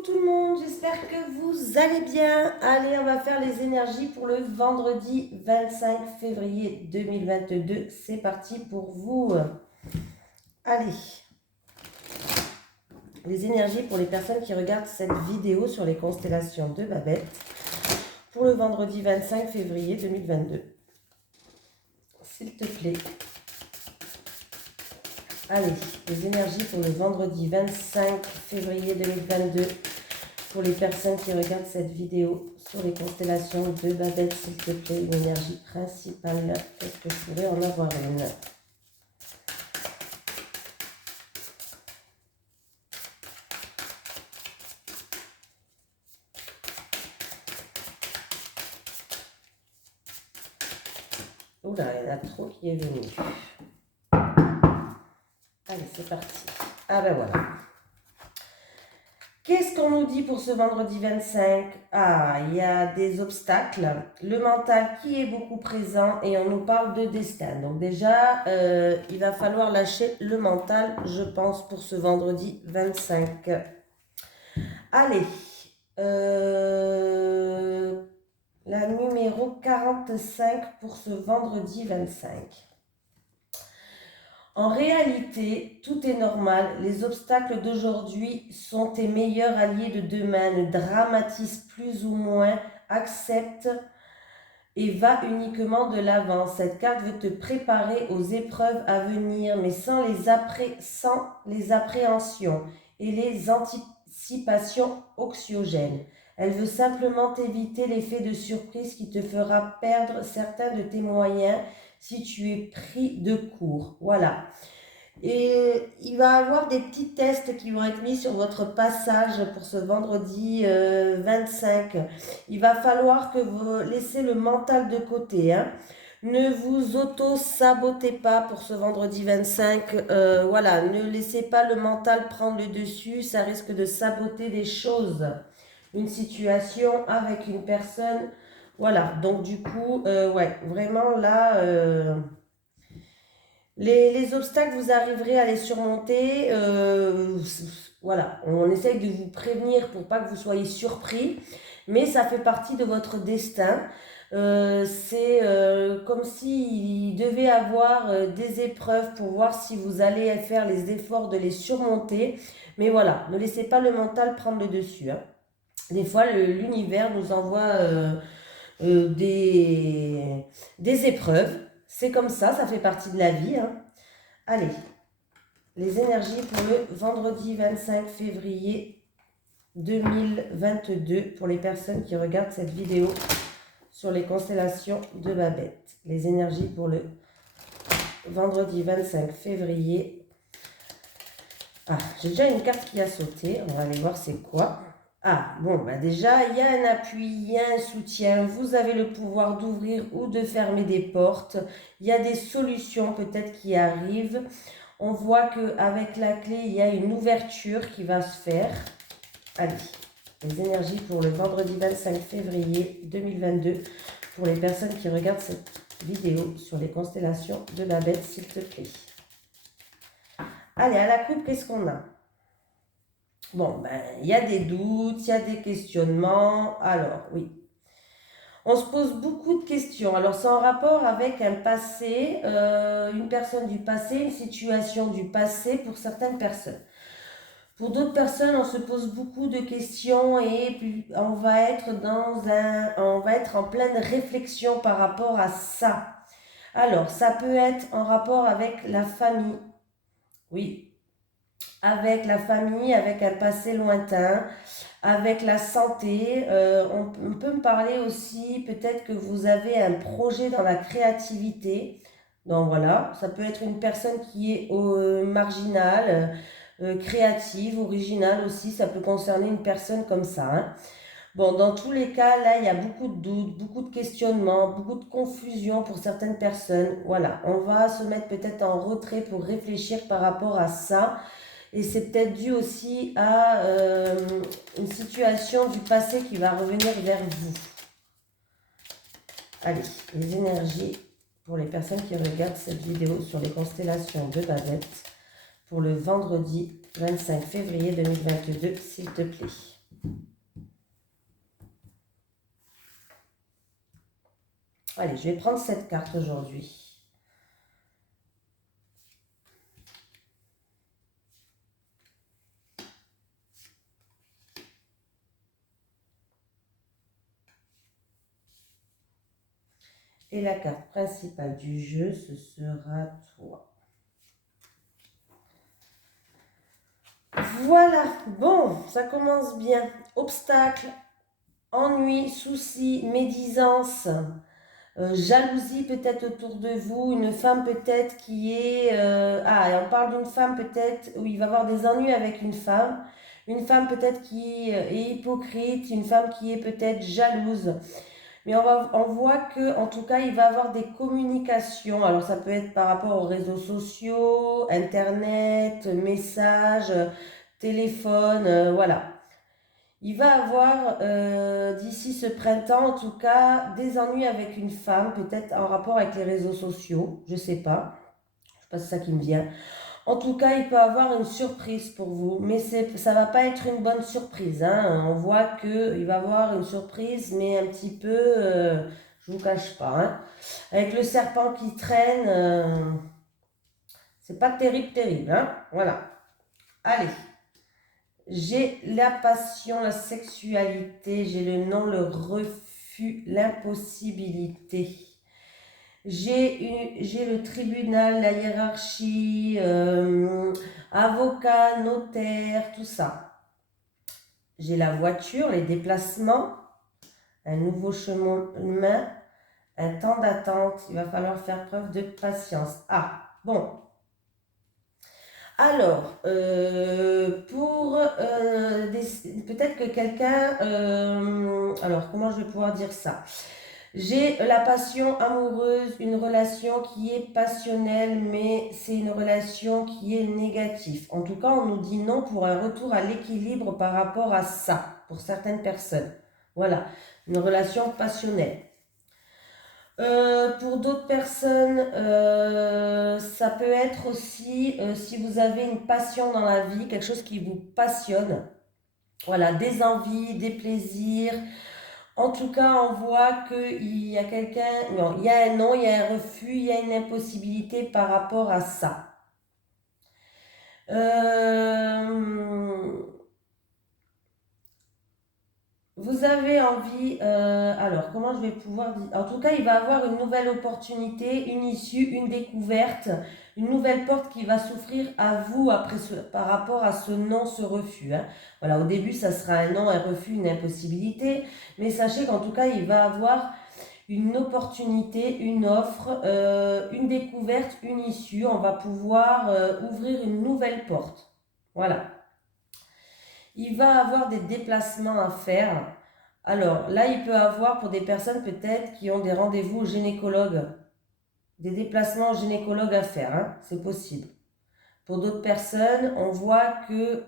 Coucou tout le monde, j'espère que vous allez bien. Allez, on va faire les énergies pour le vendredi 25 février 2022. C'est parti pour vous. Allez, les énergies pour les personnes qui regardent cette vidéo sur les constellations de Babette pour le vendredi 25 février 2022. S'il te plaît. Allez, les énergies pour le vendredi 25 février 2022 pour les personnes qui regardent cette vidéo sur les constellations de Babette, s'il te plaît, une énergie principale. Est-ce que je pourrais en avoir une? Oula, il y en a trop qui est venu. Allez, c'est parti. Ah ben voilà. Qu'est-ce qu'on nous dit pour ce vendredi 25? Ah, il y a des obstacles, le mental qui est beaucoup présent et on nous parle de destin. Donc déjà, il va falloir lâcher le mental, je pense, pour ce vendredi 25. Allez, la numéro 45 pour ce vendredi 25. En réalité, tout est normal. Les obstacles d'aujourd'hui sont tes meilleurs alliés de demain. Ne dramatise plus ou moins, accepte et va uniquement de l'avant. Cette carte veut te préparer aux épreuves à venir, mais sans les appréhensions et les anticipations anxiogènes. Elle veut simplement t'éviter l'effet de surprise qui te fera perdre certains de tes moyens si tu es pris de court. Voilà. Et il va y avoir des petits tests qui vont être mis sur votre passage pour ce vendredi 25. Il va falloir que vous laissez le mental de côté. Hein. Ne vous auto-sabotez pas pour ce vendredi 25. Voilà, ne laissez pas le mental prendre le dessus. Ça risque de saboter des choses. Une situation avec une personne. Voilà, donc du coup, ouais, vraiment là... Les obstacles, vous arriverez à les surmonter. Voilà, on essaye de vous prévenir pour pas que vous soyez surpris, mais ça fait partie de votre destin. C'est comme s'il devait avoir des épreuves pour voir si vous allez faire les efforts de les surmonter. Mais voilà, ne laissez pas le mental prendre le dessus. Hein. Des fois, l'univers nous envoie des épreuves. C'est comme ça fait partie de la vie. Hein. Allez, les énergies pour le vendredi 25 février 2022 pour les personnes qui regardent cette vidéo sur les constellations de Babette. Les énergies pour le vendredi 25 février. Ah, j'ai déjà une carte qui a sauté. On va aller voir c'est quoi. Ah, bon, bah déjà, il y a un appui, il y a un soutien. Vous avez le pouvoir d'ouvrir ou de fermer des portes. Il y a des solutions peut-être qui arrivent. On voit qu'avec la clé, il y a une ouverture qui va se faire. Allez, les énergies pour le vendredi 25 février 2022 pour les personnes qui regardent cette vidéo sur les constellations de Babette, s'il te plaît. Allez, à la coupe, qu'est-ce qu'on a? Bon, ben, il y a des doutes, il y a des questionnements. Alors, oui. On se pose beaucoup de questions. Alors, c'est en rapport avec un passé, une personne du passé, une situation du passé pour certaines personnes. Pour d'autres personnes, on se pose beaucoup de questions et puis on va être en pleine réflexion par rapport à ça. Alors, ça peut être en rapport avec la famille. Oui, avec la famille, avec un passé lointain, avec la santé. On peut me parler aussi, peut-être que vous avez un projet dans la créativité. Donc voilà, ça peut être une personne qui est marginale, créative, originale aussi. Ça peut concerner une personne comme ça. Hein. Bon, dans tous les cas, là, il y a beaucoup de doutes, beaucoup de questionnements, beaucoup de confusion pour certaines personnes. Voilà, on va se mettre peut-être en retrait pour réfléchir par rapport à ça. Et c'est peut-être dû aussi à une situation du passé qui va revenir vers vous. Allez, les énergies pour les personnes qui regardent cette vidéo sur les constellations de Babette pour le vendredi 25 février 2022, s'il te plaît. Allez, je vais prendre cette carte aujourd'hui. Et la carte principale du jeu, ce sera toi. Voilà, bon, ça commence bien. Obstacles, ennui, soucis, médisance, jalousie peut-être autour de vous, une femme peut-être qui est... on parle d'une femme peut-être où il va avoir des ennuis avec une femme peut-être qui est hypocrite, une femme qui est peut-être jalouse. Mais on voit que, en tout cas, il va avoir des communications. Alors, ça peut être par rapport aux réseaux sociaux, Internet, messages, téléphone, voilà. Il va avoir, d'ici ce printemps, en tout cas, des ennuis avec une femme, peut-être en rapport avec les réseaux sociaux, je sais pas. Je sais pas, c'est ça qui me vient. En tout cas, il peut avoir une surprise pour vous, mais ça va pas être une bonne surprise, hein. On voit qu'il va avoir une surprise, mais un petit peu, je vous cache pas, hein. Avec le serpent qui traîne, c'est pas terrible, terrible, hein. Voilà. Allez. J'ai la passion, la sexualité, j'ai le non, le refus, l'impossibilité. J'ai le tribunal, la hiérarchie, avocat, notaire, tout ça. J'ai la voiture, les déplacements, un nouveau chemin, un temps d'attente. Il va falloir faire preuve de patience. Ah, bon. Alors, peut-être que quelqu'un... alors, comment je vais pouvoir dire ça? J'ai la passion amoureuse, une relation qui est passionnelle, mais c'est une relation qui est négative. En tout cas, on nous dit non pour un retour à l'équilibre par rapport à ça, pour certaines personnes. Voilà, une relation passionnelle. Pour d'autres personnes, ça peut être aussi, si vous avez une passion dans la vie, quelque chose qui vous passionne. Voilà, des envies, des plaisirs. En tout cas, on voit qu'il y a quelqu'un, non, il y a un non, il y a un refus, il y a une impossibilité par rapport à ça. Vous avez envie, alors comment je vais pouvoir dire, en tout cas il va avoir une nouvelle opportunité, une issue, une découverte, une nouvelle porte qui va s'offrir à vous après par rapport à ce non, ce refus, hein. Voilà, au début ça sera un non, un refus, une impossibilité, mais sachez qu'en tout cas il va avoir une opportunité, une offre, une découverte, une issue, on va pouvoir ouvrir une nouvelle porte. Voilà. Il va avoir des déplacements à faire. Alors là, il peut avoir pour des personnes peut-être qui ont des rendez-vous au gynécologue, des déplacements au gynécologue à faire, hein, c'est possible. Pour d'autres personnes, on voit que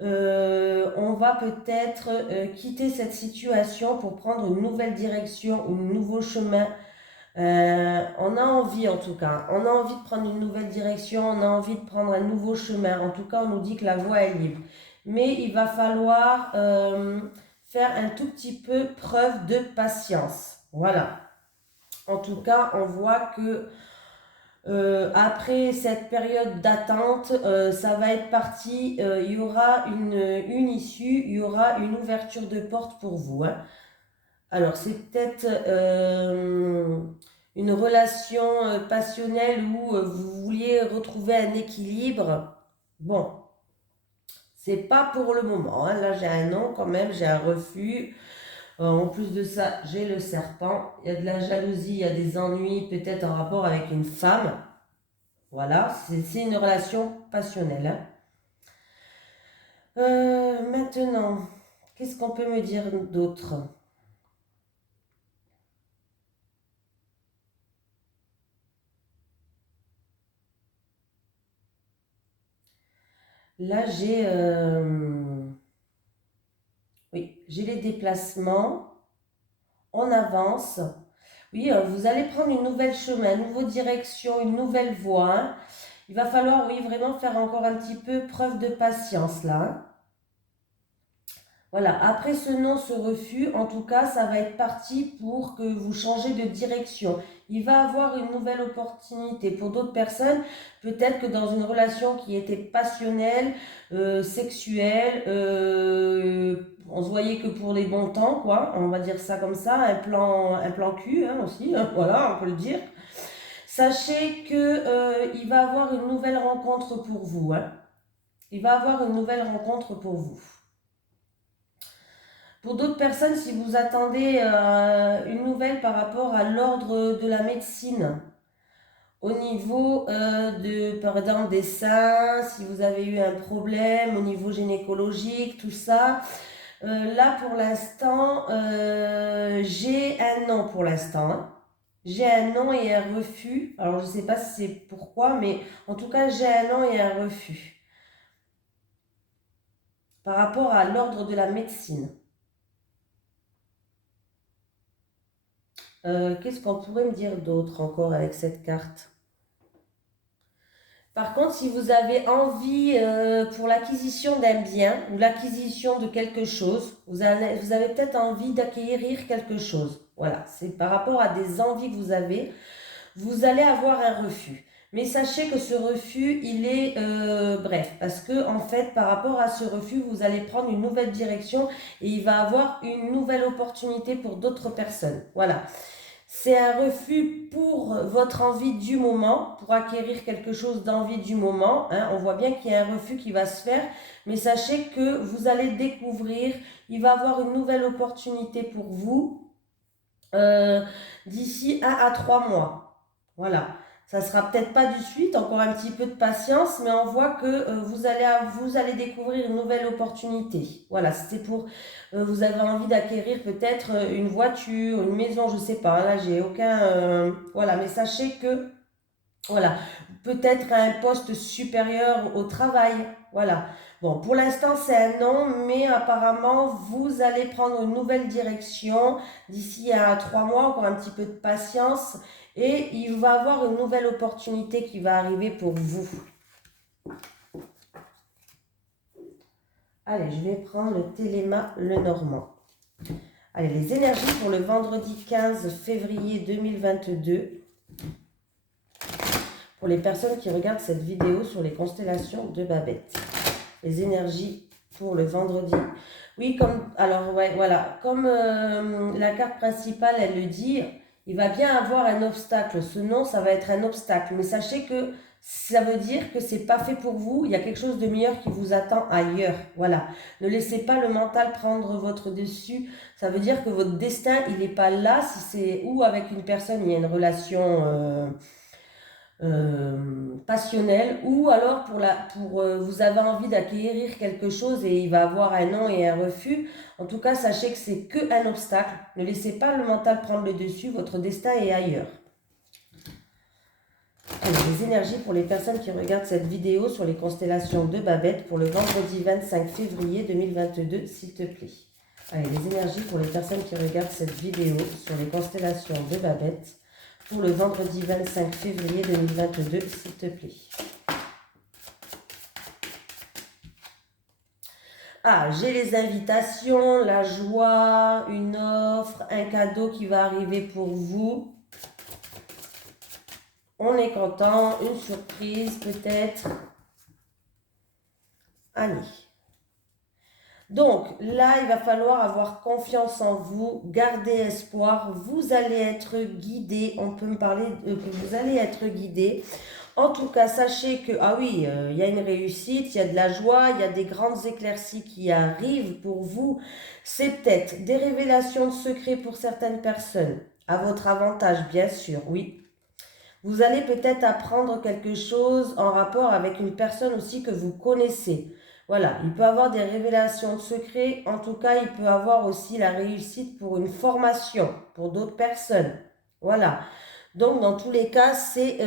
on va peut-être quitter cette situation pour prendre une nouvelle direction, un nouveau chemin. On a envie en tout cas, on a envie de prendre une nouvelle direction, on a envie de prendre un nouveau chemin. En tout cas, on nous dit que la voie est libre. Mais il va falloir faire un tout petit peu preuve de patience. Voilà. En tout cas, on voit que après cette période d'attente, ça va être parti. Il y aura une issue, il y aura une ouverture de porte pour vous, hein. Alors, c'est peut-être une relation passionnelle où vous vouliez retrouver un équilibre. Bon, c'est pas pour le moment, hein. Là, j'ai un non quand même, j'ai un refus. En plus de ça, j'ai le serpent. Il y a de la jalousie, il y a des ennuis, peut-être en rapport avec une femme. Voilà, c'est une relation passionnelle, hein. Maintenant, qu'est-ce qu'on peut me dire d'autre? Là, oui, j'ai les déplacements. On avance. Oui, vous allez prendre une nouvelle chemin, une nouvelle direction, une nouvelle voie, hein. Il va falloir, oui, vraiment faire encore un petit peu preuve de patience là, hein. Voilà, après ce non, ce refus, en tout cas, ça va être parti pour que vous changez de direction. Il va avoir une nouvelle opportunité. Pour d'autres personnes, peut-être que dans une relation qui était passionnelle, sexuelle, on se voyait que pour les bons temps, quoi, on va dire ça comme ça, un plan cul hein, aussi, hein, voilà, on peut le dire. Sachez que il va avoir une nouvelle rencontre pour vous. Hein. Il va avoir une nouvelle rencontre pour vous. Pour d'autres personnes, si vous attendez une nouvelle par rapport à l'ordre de la médecine, au niveau par exemple, des seins, si vous avez eu un problème au niveau gynécologique, tout ça, là pour l'instant, j'ai un non pour l'instant. Hein. J'ai un non et un refus. Alors je ne sais pas si c'est pourquoi, mais en tout cas, j'ai un non et un refus par rapport à l'ordre de la médecine. Qu'est-ce qu'on pourrait me dire d'autre encore avec cette carte? Par contre, si vous avez envie pour l'acquisition d'un bien ou l'acquisition de quelque chose, vous avez peut-être envie d'acquérir quelque chose. Voilà, c'est par rapport à des envies que vous allez avoir un refus. Mais sachez que ce refus, il est bref, parce que en fait, par rapport à ce refus, vous allez prendre une nouvelle direction et il va avoir une nouvelle opportunité pour d'autres personnes. Voilà. C'est un refus pour votre envie du moment, pour acquérir quelque chose d'envie du moment. Hein. On voit bien qu'il y a un refus qui va se faire, mais sachez que vous allez découvrir, il va avoir une nouvelle opportunité pour vous d'ici 1 à 3 mois. Voilà. Ça sera peut-être pas du suite, encore un petit peu de patience, mais on voit que vous allez découvrir une nouvelle opportunité. Voilà, c'était pour, vous avez envie d'acquérir peut-être une voiture, une maison, je sais pas, là j'ai aucun, voilà, mais sachez que, voilà, peut-être à un poste supérieur au travail, voilà. Bon, pour l'instant c'est un non, mais apparemment vous allez prendre une nouvelle direction d'ici à 3 mois, encore un petit peu de patience. Et il va avoir une nouvelle opportunité qui va arriver pour vous. Allez, je vais prendre le Téléma Lenormand. Allez, les énergies pour le vendredi 15 février 2022. Pour les personnes qui regardent cette vidéo sur les constellations de Babette. Les énergies pour le vendredi. Oui, alors ouais, voilà, comme la carte principale, elle le dit, il va bien avoir un obstacle. Ce non, ça va être un obstacle. Mais sachez que ça veut dire que c'est pas fait pour vous. Il y a quelque chose de meilleur qui vous attend ailleurs. Voilà. Ne laissez pas le mental prendre votre dessus. Ça veut dire que votre destin, il n'est pas là. Si c'est ou avec une personne, il y a une relation passionnel ou alors vous avez envie d'acquérir quelque chose et il va avoir un non et un refus. En tout cas, sachez que c'est que un obstacle. Ne laissez pas le mental prendre le dessus, votre destin est ailleurs. Alors, les énergies pour les personnes qui regardent cette vidéo sur les constellations de Babette pour le vendredi 25 février 2022, s'il te plaît. Allez, les énergies pour les personnes qui regardent cette vidéo sur les constellations de Babette pour le vendredi 25 février 2022, s'il te plaît. Ah, j'ai les invitations, la joie, une offre, un cadeau qui va arriver pour vous. On est content, une surprise peut-être. Allez. Donc là, il va falloir avoir confiance en vous, garder espoir. Vous allez être guidé. On peut me parler que vous allez être guidé. En tout cas, sachez que, ah oui, il y a une réussite, il y a de la joie, il y a des grandes éclaircies qui arrivent pour vous. C'est peut-être des révélations de secrets pour certaines personnes. À votre avantage, bien sûr, oui. Vous allez peut-être apprendre quelque chose en rapport avec une personne aussi que vous connaissez. Voilà, il peut avoir des révélations de secrets. En tout cas, il peut avoir aussi la réussite pour une formation, pour d'autres personnes. Voilà. Donc, dans tous les cas, c'est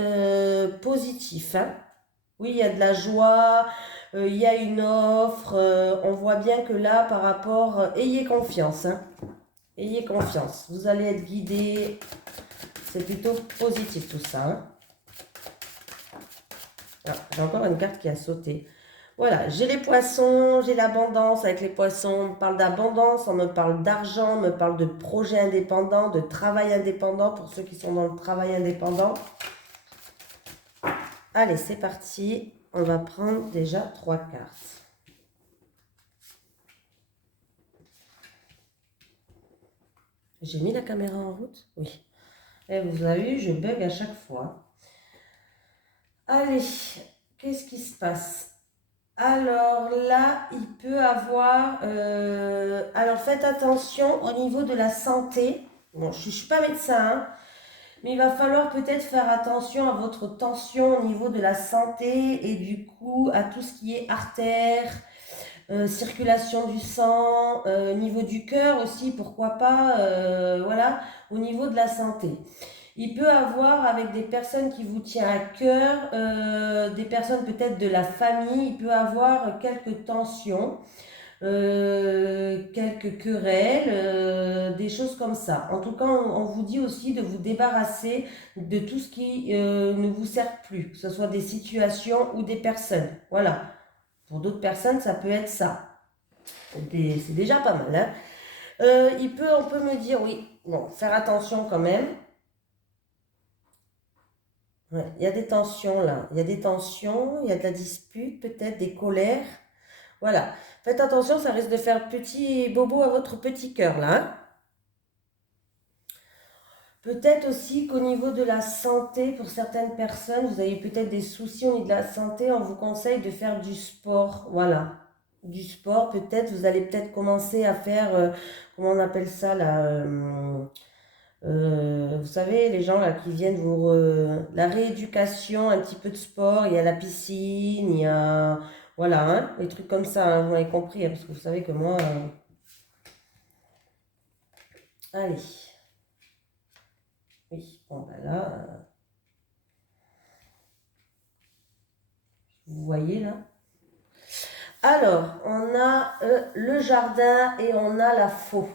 positif. Hein. Oui, il y a de la joie, il y a une offre. On voit bien que là, par rapport... ayez confiance. Hein. Ayez confiance. Vous allez être guidé. C'est plutôt positif tout ça. Hein. Ah, j'ai encore une carte qui a sauté. Voilà, j'ai les poissons, j'ai l'abondance. Avec les poissons, on me parle d'abondance, on me parle d'argent, on me parle de projet indépendant, de travail indépendant pour ceux qui sont dans le travail indépendant. Allez, c'est parti. On va prendre déjà 3 cartes. J'ai mis la caméra en route? Oui. Et vous avez vu, je bug à chaque fois. Allez, qu'est-ce qui se passe? Alors là, il peut avoir... alors faites attention au niveau de la santé. Bon, je ne suis pas médecin, hein, mais il va falloir peut-être faire attention à votre tension au niveau de la santé et du coup à tout ce qui est artère, circulation du sang, niveau du cœur aussi, pourquoi pas, voilà, au niveau de la santé. Il peut avoir avec des personnes qui vous tiennent à cœur, des personnes peut-être de la famille, il peut avoir quelques tensions, quelques querelles, des choses comme ça. En tout cas, on vous dit aussi de vous débarrasser de tout ce qui ne vous sert plus, que ce soit des situations ou des personnes. Voilà. Pour d'autres personnes, ça peut être ça. C'est déjà pas mal, hein. On peut me dire, oui, bon, faire attention quand même. Ouais, il y a des tensions là, il y a des tensions, il y a de la dispute, peut-être des colères. Voilà, faites attention, ça risque de faire petit bobo à votre petit cœur là, hein. Peut-être aussi qu'au niveau de la santé, pour certaines personnes, vous avez peut-être des soucis au niveau de la santé, on vous conseille de faire du sport. Voilà, du sport, peut-être, vous allez peut-être commencer à faire, comment on appelle ça là, vous savez, les gens là qui viennent la rééducation, un petit peu de sport, il y a la piscine, il y a... Voilà, hein, des trucs comme ça, hein, vous m'avez compris, hein, parce que vous savez que moi... Allez, oui, bon ben là, vous voyez là. Alors, on a le jardin et on a la faux.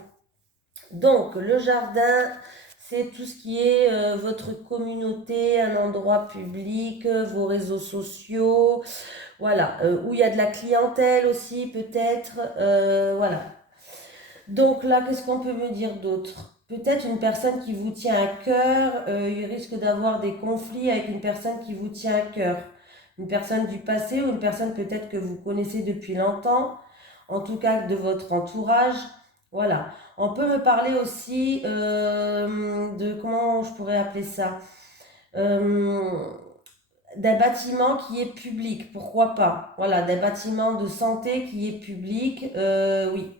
Donc, le jardin, c'est tout ce qui est votre communauté, un endroit public, vos réseaux sociaux, voilà, où il y a de la clientèle aussi peut-être, voilà. Donc là, qu'est-ce qu'on peut me dire d'autre? Peut-être une personne qui vous tient à cœur, il risque d'avoir des conflits avec une personne qui vous tient à cœur. Une personne du passé ou une personne peut-être que vous connaissez depuis longtemps, en tout cas de votre entourage. Voilà. On peut me parler aussi de, comment je pourrais appeler ça? Euh, D'un bâtiment qui est public, pourquoi pas? Voilà, d'un bâtiment de santé qui est public, oui.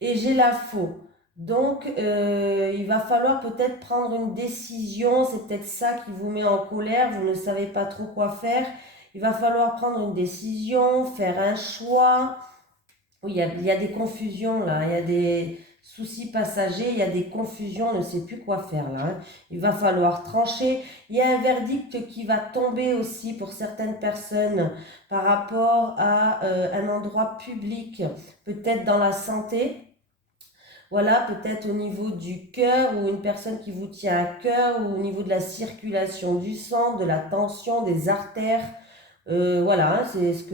Et j'ai la faux. Donc, il va falloir peut-être prendre une décision. C'est peut-être ça qui vous met en colère. Vous ne savez pas trop quoi faire. Il va falloir prendre une décision, faire un choix. Oui, il y a des confusions là. Il y a des soucis passagers. Il y a des confusions. On ne sait plus quoi faire là, hein. Il va falloir trancher. Il y a un verdict qui va tomber aussi pour certaines personnes par rapport à un endroit public, peut-être dans la santé. Voilà, peut-être au niveau du cœur ou une personne qui vous tient à cœur ou au niveau de la circulation du sang, de la tension, des artères. Voilà, hein, c'est ce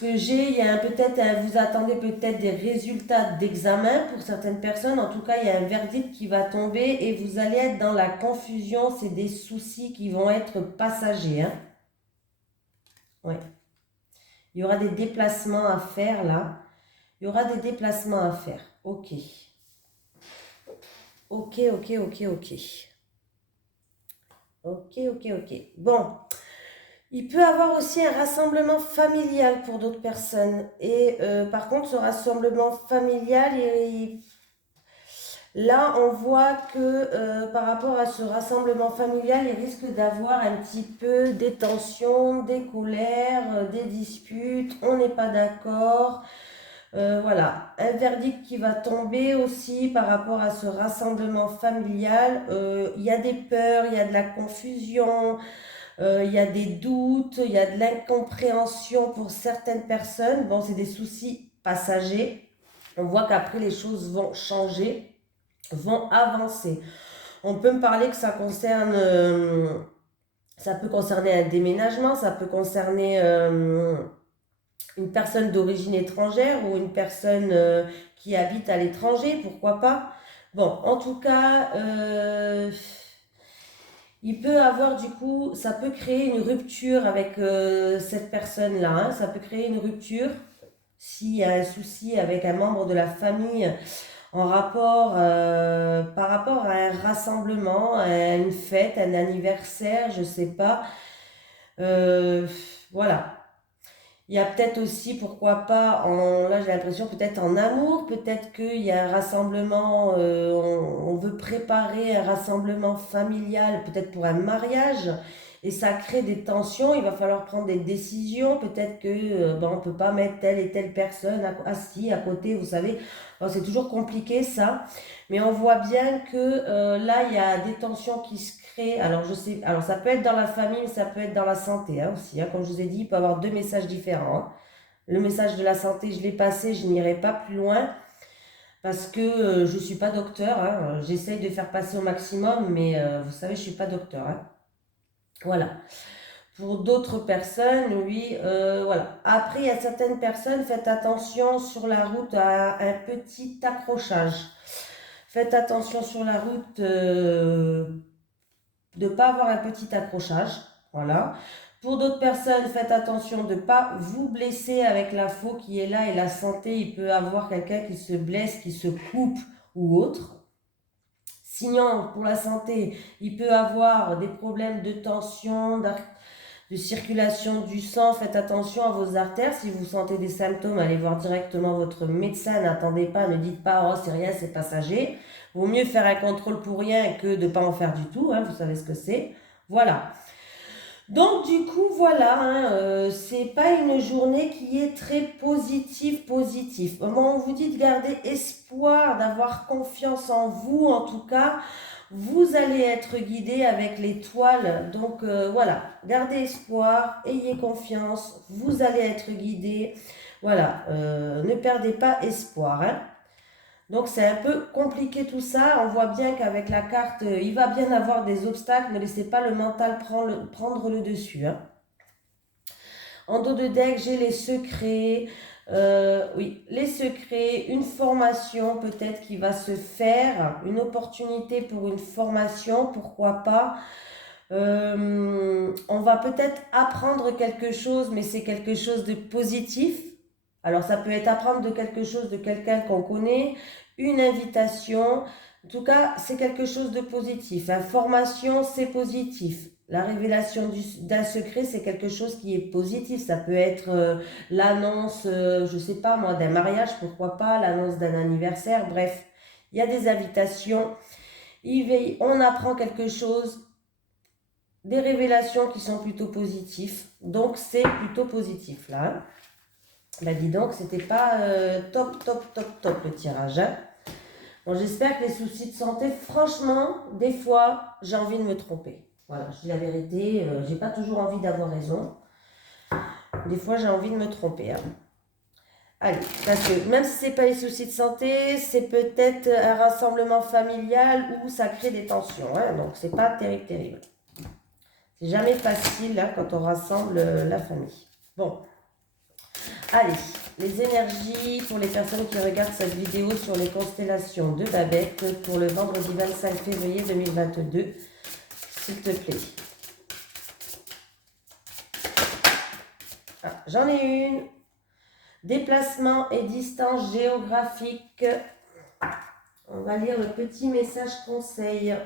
que j'ai. Il y a peut-être, vous attendez peut-être des résultats d'examen pour certaines personnes. En tout cas, il y a un verdict qui va tomber et vous allez être dans la confusion. C'est des soucis qui vont être passagers, hein. Ouais. Il y aura des déplacements à faire là. Il y aura des déplacements à faire. Ok. Ok, ok, ok, ok. Ok, ok, ok. Bon, il peut avoir aussi un rassemblement familial pour d'autres personnes. Et par contre, ce rassemblement familial, là, on voit que par rapport à ce rassemblement familial, il risque d'avoir un petit peu des tensions, des colères, des disputes. On n'est pas d'accord. Voilà, un verdict qui va tomber aussi par rapport à ce rassemblement familial. Il y a des peurs, il y a de la confusion, il y a des doutes, il y a de l'incompréhension pour certaines personnes. Bon, c'est des soucis passagers. On voit qu'après les choses vont changer, vont avancer. On peut me parler que ça concerne Ça peut concerner un déménagement, ça peut concerner une personne d'origine étrangère ou une personne qui habite à l'étranger, pourquoi pas. Bon, en tout cas, il peut avoir du coup, ça peut créer une rupture avec cette personne-là, hein. Ça peut créer une rupture s'il y a un souci avec un membre de la famille en rapport, par rapport à un rassemblement, à une fête, un anniversaire, je sais pas. Euh, voilà. Il y a peut-être aussi, pourquoi pas, là j'ai l'impression peut-être en amour, peut-être qu'il y a un rassemblement, on veut préparer un rassemblement familial, peut-être pour un mariage, et ça crée des tensions, il va falloir prendre des décisions, peut-être que ben, on ne peut pas mettre telle et telle personne assis à côté, vous savez. Alors, c'est toujours compliqué ça, mais on voit bien que là il y a des tensions qui se créent. Alors je sais, alors ça peut être dans la famille, mais ça peut être dans la santé hein, aussi, hein. Comme je vous ai dit, il peut y avoir deux messages différents, hein. Le message de la santé, je l'ai passé, je n'irai pas plus loin parce que je ne suis pas docteur, hein. J'essaye de faire passer au maximum, mais vous savez, je ne suis pas docteur, hein. Voilà. Pour d'autres personnes, oui, voilà. Après, il y a certaines personnes, faites attention sur la route à un petit accrochage. Faites attention sur la route de ne pas avoir un petit accrochage. Voilà. Pour d'autres personnes, faites attention de ne pas vous blesser avec la faux qui est là et la santé. Il peut y avoir quelqu'un qui se blesse, qui se coupe ou autre. Sinon, pour la santé, il peut y avoir des problèmes de tension, de circulation du sang. Faites attention à vos artères. Si vous sentez des symptômes, allez voir directement votre médecin. N'attendez pas, ne dites pas, oh c'est rien, c'est passager. Vaut mieux faire un contrôle pour rien que de ne pas en faire du tout, hein, vous savez ce que c'est. Voilà. Donc du coup, voilà, hein, c'est pas une journée qui est très positive. Moment on vous dit de garder espoir, d'avoir confiance en vous, en tout cas, vous allez être guidé avec l'étoile. Donc voilà, gardez espoir, ayez confiance, vous allez être guidé. Voilà, ne perdez pas espoir, hein. Donc c'est un peu compliqué tout ça. On voit bien qu'avec la carte, il va bien avoir des obstacles. Ne laissez pas le mental prendre le dessus, hein. En dos de deck, j'ai les secrets. Oui, les secrets, une formation peut-être qui va se faire, une opportunité pour une formation, pourquoi pas. On va peut-être apprendre quelque chose, mais c'est quelque chose de positif. Alors ça peut être apprendre de quelque chose de quelqu'un qu'on connaît, une invitation. En tout cas, c'est quelque chose de positif. Information, c'est positif. La révélation d'un secret, c'est quelque chose qui est positif. Ça peut être l'annonce, je ne sais pas moi, d'un mariage, pourquoi pas, l'annonce d'un anniversaire. Bref, il y a des invitations. On apprend quelque chose, des révélations qui sont plutôt positives. Donc, c'est plutôt positif là, hein. Bah dis donc, c'était pas top le tirage, hein. Bon, j'espère que les soucis de santé, franchement, des fois, j'ai envie de me tromper. Voilà, je dis la vérité, j'ai pas toujours envie d'avoir raison. Des fois, j'ai envie de me tromper, hein. Allez, parce que même si c'est pas les soucis de santé, c'est peut-être un rassemblement familial où ça crée des tensions, hein. Donc, c'est pas terrible. C'est jamais facile hein, quand on rassemble la famille. Bon, allez, les énergies pour les personnes qui regardent cette vidéo sur les constellations de Babette pour le vendredi 25 février 2022, s'il te plaît. Ah, j'en ai une. Déplacement et distance géographique. On va lire le petit message conseil.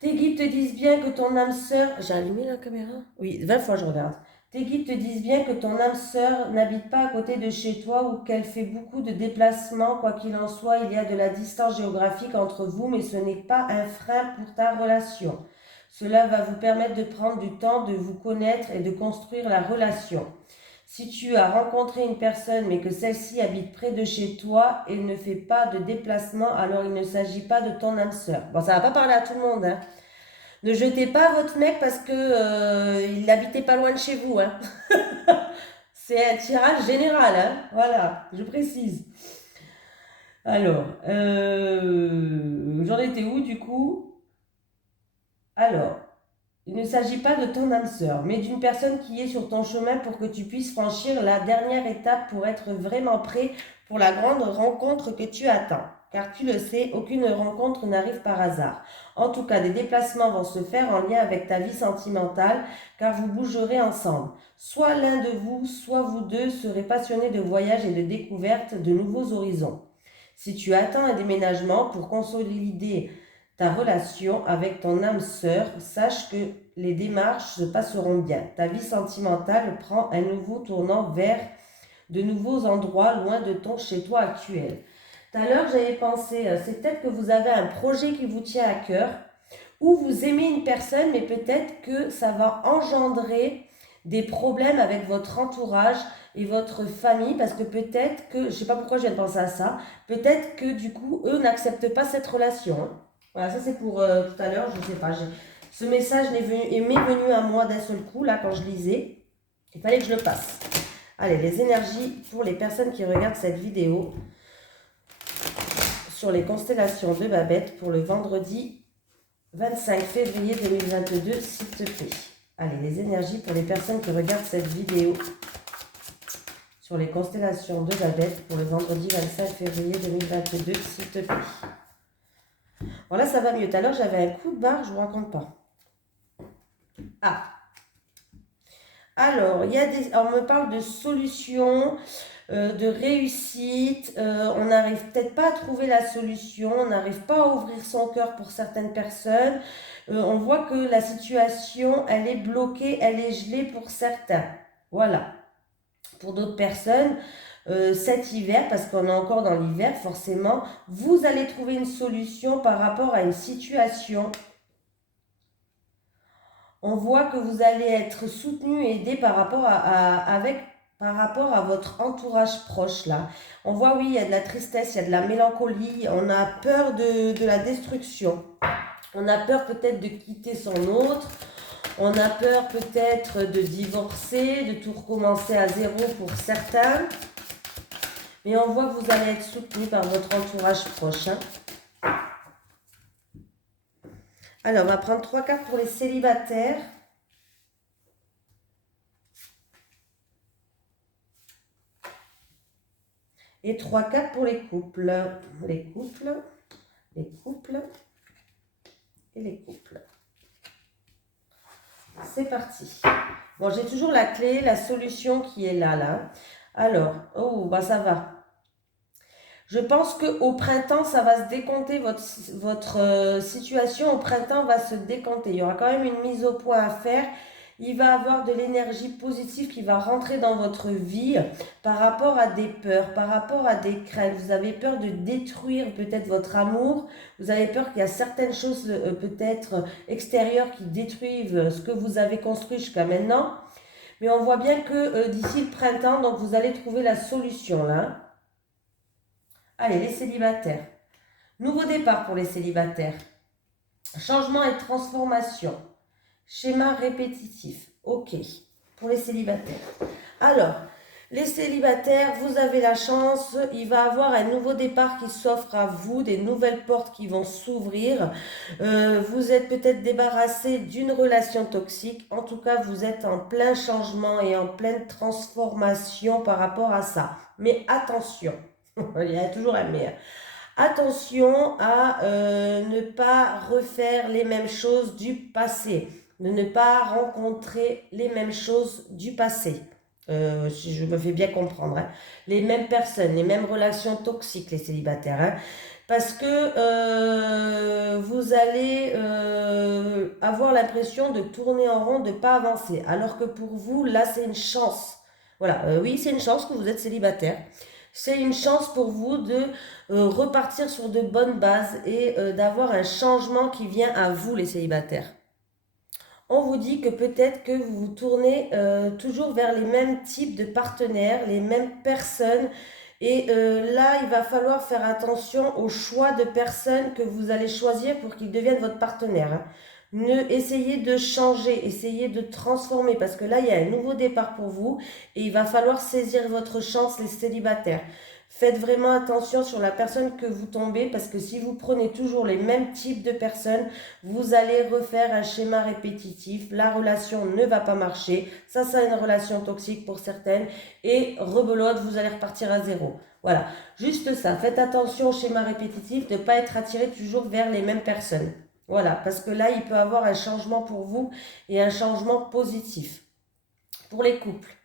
Tes guides te disent bien que ton âme sœur... J'ai allumé la caméra? Oui, 20 fois je regarde. Tes guides te disent bien que ton âme sœur n'habite pas à côté de chez toi ou qu'elle fait beaucoup de déplacements. Quoi qu'il en soit, il y a de la distance géographique entre vous, mais ce n'est pas un frein pour ta relation. Cela va vous permettre de prendre du temps de vous connaître et de construire la relation. Si tu as rencontré une personne mais que celle-ci habite près de chez toi et ne fait pas de déplacement, alors il ne s'agit pas de ton âme sœur. Bon, ça va pas parler à tout le monde, hein. Ne jetez pas votre mec parce que il n'habitait pas loin de chez vous, hein. C'est un tirage général, hein. Voilà, je précise. Alors, j'en étais où du coup? Alors, il ne s'agit pas de ton âme sœur, mais d'une personne qui est sur ton chemin pour que tu puisses franchir la dernière étape pour être vraiment prêt pour la grande rencontre que tu attends. Car tu le sais, aucune rencontre n'arrive par hasard. En tout cas, des déplacements vont se faire en lien avec ta vie sentimentale, car vous bougerez ensemble. Soit l'un de vous, soit vous deux serez passionnés de voyages et de découvertes de nouveaux horizons. Si tu attends un déménagement pour consolider ta relation avec ton âme sœur, sache que les démarches se passeront bien. Ta vie sentimentale prend un nouveau tournant vers de nouveaux endroits loin de ton chez-toi actuel. Tout à l'heure, j'avais pensé, c'est peut-être que vous avez un projet qui vous tient à cœur, ou vous aimez une personne, mais peut-être que ça va engendrer des problèmes avec votre entourage et votre famille, parce que peut-être que, je ne sais pas pourquoi je viens de penser à ça, peut-être que du coup, eux n'acceptent pas cette relation. Hein. Voilà, ça c'est pour tout à l'heure, je ne sais pas. Ce message m'est venu à moi d'un seul coup, là, quand je lisais. Il fallait que je le passe. Allez, les énergies pour les personnes qui regardent cette vidéo sur les constellations de Babette pour le vendredi 25 février 2022, s'il te plaît. Allez, les énergies pour les personnes qui regardent cette vidéo sur les constellations de Babette pour le vendredi 25 février 2022, s'il te plaît. Voilà, ça va mieux. Tout à l'heure, j'avais un coup de barre, je ne vous raconte pas. Ah. Alors, on me parle de solutions, de réussite. On n'arrive peut-être pas à trouver la solution. On n'arrive pas à ouvrir son cœur pour certaines personnes. On voit que la situation, elle est bloquée, elle est gelée pour certains. Voilà. Pour d'autres personnes, cet hiver, parce qu'on est encore dans l'hiver, forcément, vous allez trouver une solution par rapport à une situation. On voit que vous allez être soutenu et aidé par rapport par rapport à votre entourage proche là. On voit, oui, il y a de la tristesse, il y a de la mélancolie, on a peur de la destruction. On a peur peut-être de quitter son autre, on a peur peut-être de divorcer, de tout recommencer à zéro pour certains. Mais on voit que vous allez être soutenu par votre entourage proche. Hein. Alors, on va prendre 3 cartes pour les célibataires. Et 3 cartes pour les couples. Les couples, les couples et les couples. C'est parti. Bon, j'ai toujours la clé, la solution qui est là. Alors, oh, bah ça va. Je pense qu'au printemps, ça va se décompter, votre situation au printemps va se décompter. Il y aura quand même une mise au point à faire. Il va y avoir de l'énergie positive qui va rentrer dans votre vie par rapport à des peurs, par rapport à des craintes. Vous avez peur de détruire peut-être votre amour. Vous avez peur qu'il y a certaines choses peut-être extérieures qui détruisent ce que vous avez construit jusqu'à maintenant. Mais on voit bien que d'ici le printemps, donc vous allez trouver la solution là. Allez, les célibataires. Nouveau départ pour les célibataires. Changement et transformation. Schéma répétitif. OK. Pour les célibataires. Alors, les célibataires, vous avez la chance. Il va y avoir un nouveau départ qui s'offre à vous. Des nouvelles portes qui vont s'ouvrir. Vous êtes peut-être débarrassé d'une relation toxique. En tout cas, vous êtes en plein changement et en pleine transformation par rapport à ça. Mais attention. Il y a toujours un mais. Attention à ne pas refaire les mêmes choses du passé, de ne pas rencontrer les mêmes choses du passé. Si je me fais bien comprendre, hein. Les mêmes personnes, les mêmes relations toxiques, les célibataires, hein. Parce que vous allez avoir l'impression de tourner en rond, de ne pas avancer. Alors que pour vous, là, c'est une chance. Voilà, oui, c'est une chance que vous êtes célibataire. C'est une chance pour vous de repartir sur de bonnes bases et d'avoir un changement qui vient à vous, les célibataires. On vous dit que peut-être que vous vous tournez toujours vers les mêmes types de partenaires, les mêmes personnes. Et là, il va falloir faire attention au choix de personnes que vous allez choisir pour qu'ils deviennent votre partenaire. Hein. Essayez de changer, essayez de transformer, parce que là, il y a un nouveau départ pour vous et il va falloir saisir votre chance, les célibataires. Faites vraiment attention sur la personne que vous tombez, parce que si vous prenez toujours les mêmes types de personnes, vous allez refaire un schéma répétitif. La relation ne va pas marcher. Ça, c'est une relation toxique pour certaines. Et rebelote, vous allez repartir à zéro. Voilà, juste ça. Faites attention au schéma répétitif, de ne pas être attiré toujours vers les mêmes personnes. Voilà, parce que là, il peut y avoir un changement pour vous et un changement positif. Pour les couples,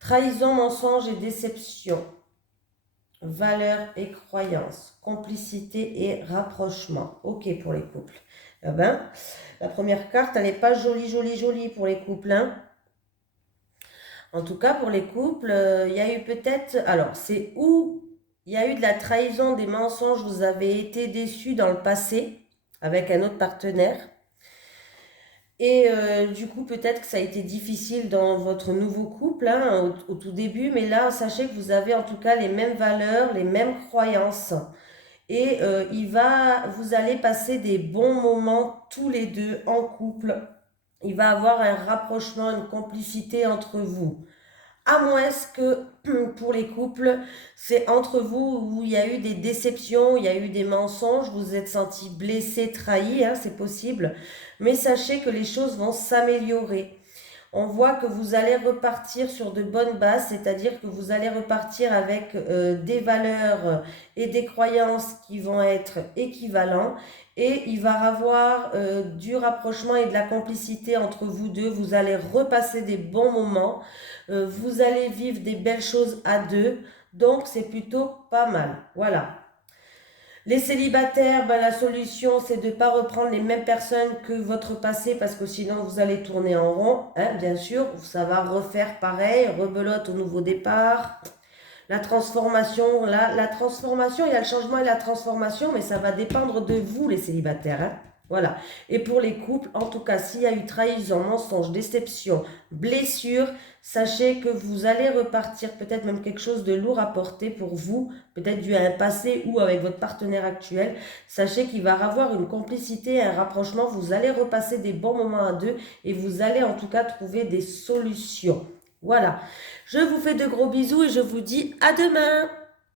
trahison, mensonge et déception. Valeurs et croyances, complicité et rapprochement. Ok pour les couples. Eh ben, la première carte, elle n'est pas jolie pour les couples. Hein. En tout cas, pour les couples, il y a eu peut-être... Alors, c'est où il y a eu de la trahison, des mensonges, vous avez été déçus dans le passé avec un autre partenaire. Et du coup, peut-être que ça a été difficile dans votre nouveau couple hein, au tout début, mais là, sachez que vous avez en tout cas les mêmes valeurs, les mêmes croyances. Et vous allez passer des bons moments tous les deux en couple. Il va y avoir un rapprochement, une complicité entre vous. À moins que pour les couples, c'est entre vous où il y a eu des déceptions, il y a eu des mensonges, vous vous êtes senti blessé, trahi, hein, c'est possible. Mais sachez que les choses vont s'améliorer. On voit que vous allez repartir sur de bonnes bases, c'est-à-dire que vous allez repartir avec des valeurs et des croyances qui vont être équivalents et il va y avoir du rapprochement et de la complicité entre vous deux. Vous allez repasser des bons moments, vous allez vivre des belles choses à deux, donc c'est plutôt pas mal. Voilà. Les célibataires, ben, la solution, c'est de ne pas reprendre les mêmes personnes que votre passé parce que sinon vous allez tourner en rond, hein, bien sûr. Ça va refaire pareil, rebelote au nouveau départ. La transformation, la transformation, il y a le changement et la transformation, mais ça va dépendre de vous, les célibataires. Hein. Voilà. Et pour les couples, en tout cas, s'il y a eu trahison, mensonge, déception, blessure, sachez que vous allez repartir, peut-être même quelque chose de lourd à porter pour vous, peut-être dû à un passé ou avec votre partenaire actuel. Sachez qu'il va y avoir une complicité, un rapprochement, vous allez repasser des bons moments à deux et vous allez en tout cas trouver des solutions. Voilà. Je vous fais de gros bisous et je vous dis à demain.